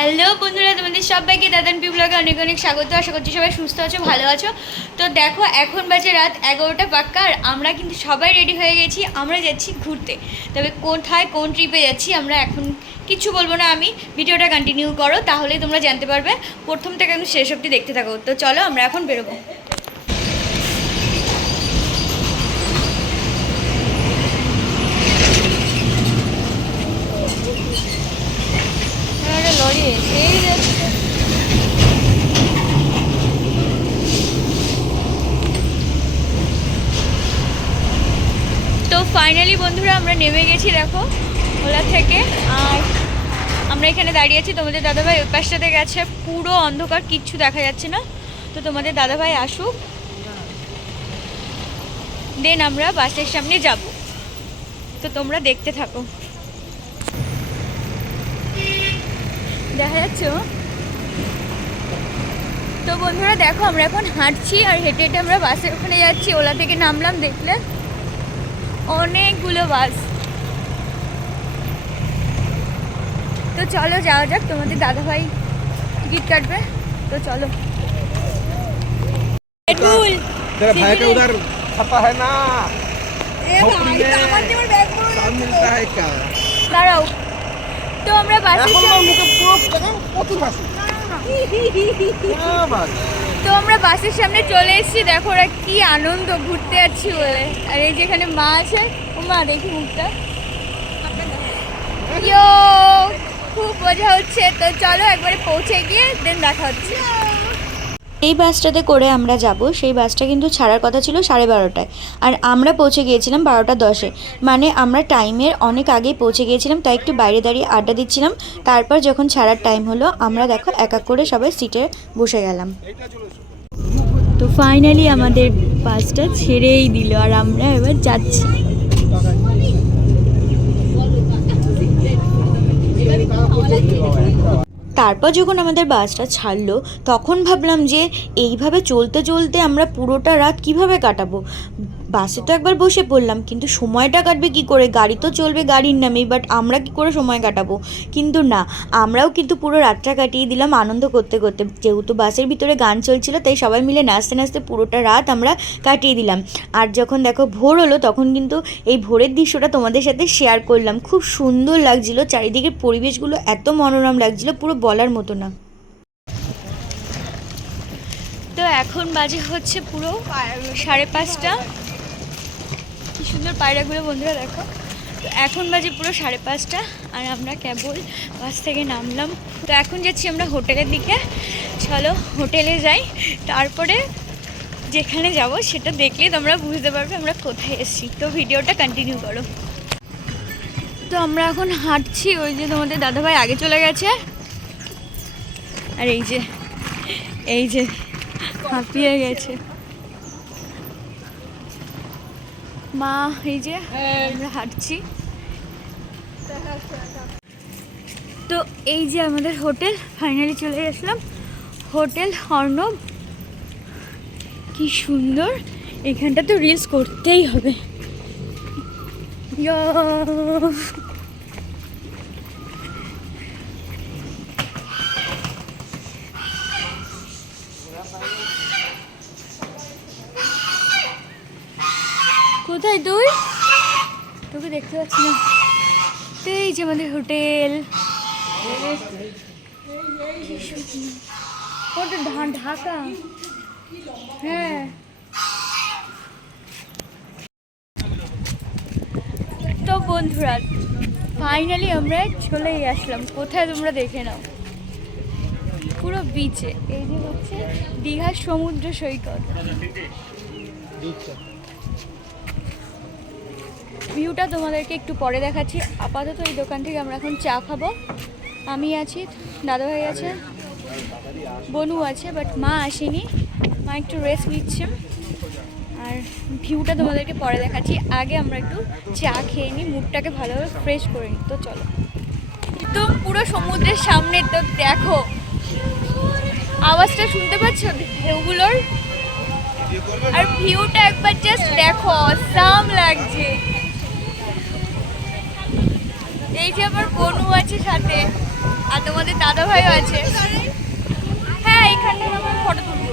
Hello বন্ধুরা, তোমাদের সবাইকে দাদান পি ব্লগে অনেক অনেক স্বাগত। আশা করছি সবাই সুস্থ আছো, ভালো আছো। তো দেখো, এখন বাজে রাত 11টা পাক্কা, আর আমরা কিন্তু সবাই রেডি হয়ে গেছি। আমরা যাচ্ছি ঘুরতে। তবে কোথায়, কোন ট্রিপে যাচ্ছি আমরা এখন কিছু বলবো না। আমি ভিডিওটা কন্টিনিউ করো, তাহলে তোমরা জানতে পারবে। প্রথম থেকে আমি শেষ অবধি দেখতে থাকো। তো চলো, আমরা এখন বেরোবো। লরি এসেই যাচ্ছে। তো ফাইনালি বন্ধুরা আমরা নেমে গেছি, দেখো ওলা থেকে। আর আমরা এখানে দাঁড়িয়ে আছি। তোমাদের দাদাভাই ওই পাশটাতে গেছে, পুরো অন্ধকার, কিচ্ছু দেখা যাচ্ছে না। তো তোমাদের দাদাভাই আসুক, দেন আমরা বাসের সামনে যাব। তো তোমরা দেখতে থাকো। দেখা যাচ্ছে। তো বন্ধুরা দেখো, আমরা এখন হাঁটছি আর হেঁটে হেঁটে আমরা বাসের ওখানে যাচ্ছি। ওলা থেকে নামলাম, দেখলে অনেকগুলো বাস। তো চলো যাওয়া যাক। তোমাদের দাদাভাই টিকিট কাটবে, তো চলো। भाई का उधर छपा है ना, দাঁড়াও। তো আমরা বাসের সামনে চলে এসেছি। দেখো ওরা কি আনন্দ, ঘুরতে যাচ্ছি বলে। আর এই যেখানে মা আছে, ও মা দেখি মুখটা, খুব মজা হচ্ছে। তো চলো একবারে পৌঁছে গিয়ে দেন দেখা হচ্ছে। এই বাসটাতে করে আমরা যাব, সেই বাসটা কিন্তু ছাড়ার কথা ছিল 12:30টায়, আর আমরা পৌঁছে গিয়েছিলাম 12:10-এ। মানে আমরা টাইমের অনেক আগেই পৌঁছে গিয়েছিলাম, তাই একটু বাইরে দাঁড়িয়ে আড্ডা দিচ্ছিলাম। তারপর যখন ছাড়ার টাইম হলো, আমরা দেখো এক এক করে সবাই সিটে বসে গেলাম। তো ফাইনালি আমাদের বাসটা ছেড়েই দিল, আর আমরা এবার যাচ্ছি। তারপর যখন আমাদের বাসটা ছাড়লো, তখন ভাবলাম যে এইভাবে চলতে চলতে আমরা পুরোটা রাত কিভাবে কাটাবো। বাসে তো একবার বসে পড়লাম, কিন্তু সময়টা কাটবে কি করে? গাড়ি তো চলবে গাড়ির নামেই, বাট আমরা কি করে সময় কাটাবো? কিন্তু না, আমরাও কিন্তু পুরো রাতটা কাটিয়ে দিলাম আনন্দ করতে করতে। যেহেতু বাসের ভিতরে গান চলছিল, তাই সবাই মিলে নাচতে নাচতে পুরোটা রাত আমরা কাটিয়ে দিলাম। আর যখন দেখো ভোর হলো, তখন কিন্তু এই ভোরের দৃশ্যটা তোমাদের সাথে শেয়ার করলাম। খুব সুন্দর লাগছিল, চারিদিকের পরিবেশগুলো এত মনোরম লাগছিল, পুরো বলার মতো না। তো এখন বাজে হচ্ছে পুরো 5:30। কি সুন্দর পায়রাগুলো বন্ধুরা দেখো। তো এখন বাজে পুরো 5:30, আর আমরা কেবল বাস থেকে নামলাম। তো এখন যাচ্ছি আমরা হোটেলের দিকে। চলো হোটেলে যাই, তারপরে যেখানে যাব সেটা দেখলেই তোমরা বুঝতে পারবে আমরা কোথায় এসেছি। তো ভিডিওটা কন্টিনিউ করো। তো আমরা এখন হাঁটছি, ওই যে তোমাদের দাদাভাই আগে চলে গেছে, আর এই যে হাঁপিয়ে গেছে মা। এই যে আমরা হাঁটছি। তো এই যে আমাদের হোটেল, ফাইনালি চলে আসলাম। হোটেল অর্ণব, কি সুন্দর। এখানটা তো রিলস করতেই হবে। কোথায় তুই? তোকে দেখতে পাচ্ছি না। এই যে আমাদের হোটেল, ঢাকা। হ্যাঁ, তো বন্ধুরা ফাইনালি আমরা চলেই আসলাম। কোথায় তোমরা দেখে নাও, পুরো বিচে। এই যে হচ্ছে দীঘার সমুদ্র সৈকত। ভিউটা তোমাদেরকে একটু পরে দেখাচ্ছি। আপাতত এই দোকান থেকে আমরা এখন চা খাবো। আমি আছি, দাদাভাই আছে, বনু আছে, বাট মা আসেনি। মা একটু রেস্ট নিচ্ছে। আর ভিউটা তোমাদেরকে পরে দেখাচ্ছি। আগে আমরা একটু চা খেয়ে নিই, মুডটাকে ভালোভাবে ফ্রেশ করে নিই। তো চলো। তো পুরো সমুদ্রের সামনে, তো দেখো আওয়াজটা শুনতে পাচ্ছ ঢেউগুলোর? আর ভিউটা একবার জাস্ট দেখো, অসাম লাগছে। এই যে আমার বনু আছে সাথে, আর তোমাদের দাদা ভাইও আছে। হ্যাঁ এইখানটা আমরা ফটো তুলবো।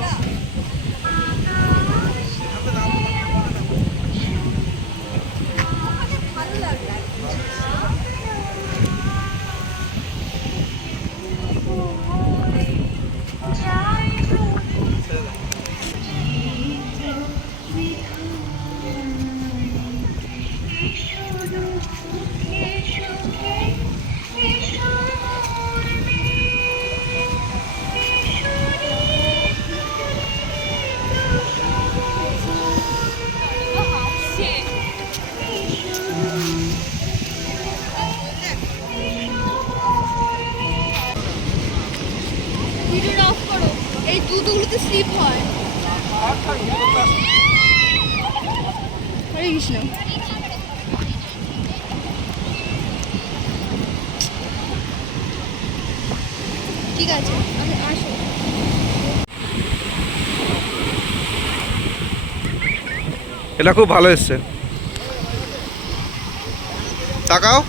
ভিডিওটা অফ করো, এই দুধগুলোতে স্লিপ হয়। হরে কৃষ্ণ। ঠিক আছে, আসো। এটা খুব ভালো এসছে, তাকাও।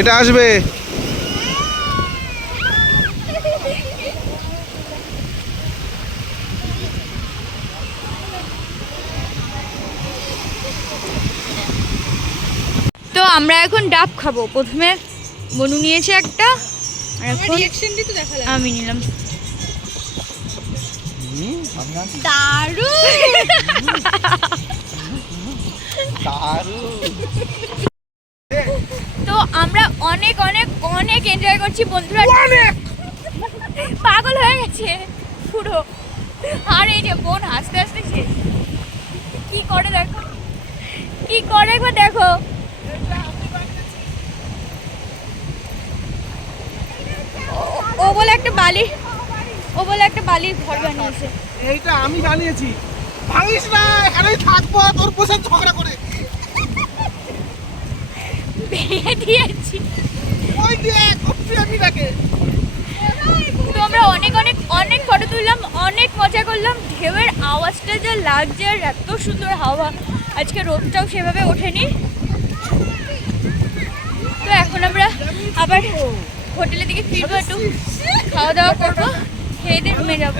এটা আসবে। তো আমরা এখন ডাব খাবো। প্রথমে বনু নিয়েছে একটা, আর এখন আমি নিলাম। তো আমরা অনেক অনেক অনেক এনজয় করছি বন্ধুরা, পাগল হয়ে গেছে পুরো। আর এই যে বোন হাসতে হাসতে শেষ। কি করে দেখো, কি করে একবার দেখো। ও বলে একটা বালির ঘর বানিয়েছে। এইটা আমি বানিয়েছি, ভাঙিস না, এখানেই থাকবো তোর বসে ঝগড়া করে। ভেঙে দিয়েছি। ওই দেখ, আমি ডাকে। তো আমরা অনেক অনেক অনেক ফটো তুললাম, অনেক মজা করলাম। ঢেউয়ের আওয়াজটা যা লাগছে, আর এত সুন্দর হাওয়া। আজকে রোদটাও সেভাবে ওঠেনি। তো এখন আমরা আবার হোটেলের দিকে ফিরবো, একটু খাওয়া দাওয়া করবো, খেয়ে দিয়ে রুমে যাবো।